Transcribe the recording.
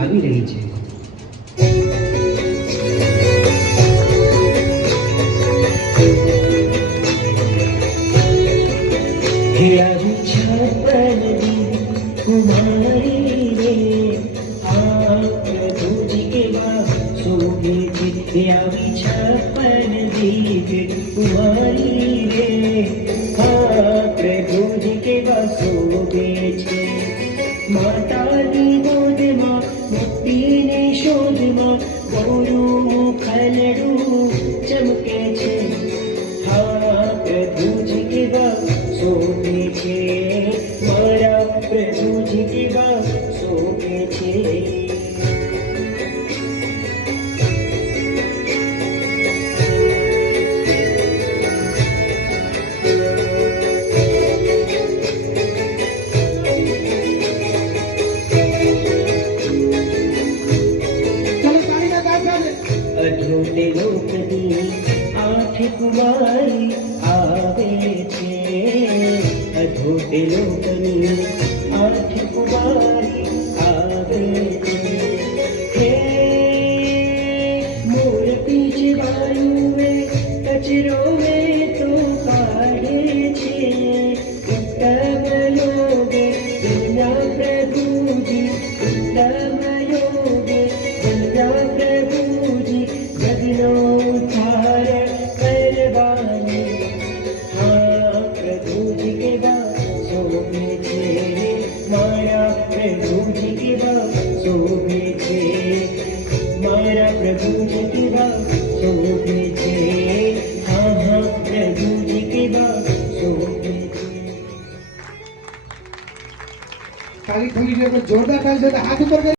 આવી રહી છે। कुमारी रे तुझी के सोगे छपन दीप कुमारी रे प्रभु जी के सोगे छे मातानी गोद में मुक्ति ने शोध में गौरू खलड़ू चमके छे प्रभु जी के सोगे छे मारा प्रभु जी के सोगे छे। अधूरे लोकनी आठ कुमारी आवे छे अधूरे लोकनी आठ कुमारी आवे छे मोर पीछे वायु में कचरो में तो काढ़े छे उत्तम योगे दुनिया प्रभु जी उत्तम योगे दुनिया प्रभु जी जगनो उद्धार करवानी प्रभु जी के सोगे छे मारा प्रभु जी के सोगे छे मारा प्रभु जी के सोगे छे प्रभु जी के सोगे छे। ताली थोड़ी जोरदार ताली से हाथ ऊपर